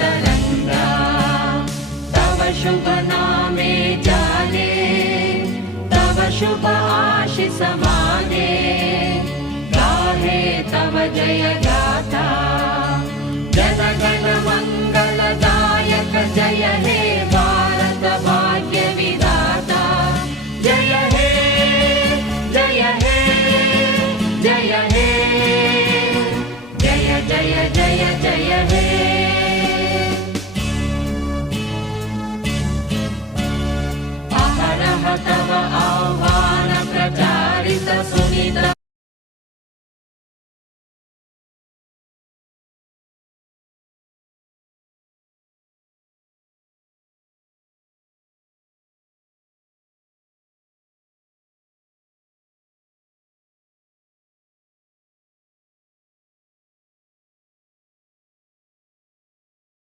तरंगा। तव शुभ नामे जाने, तव शुभ आशीष माने, गाहे तव जय गाथा। जन गण मंगलदायक जय हे भारत भाग्य विधाता। जय हे जय हे जय हे, जय जय जय जय हे। अहरह तव आह्वान प्रचारित सुनित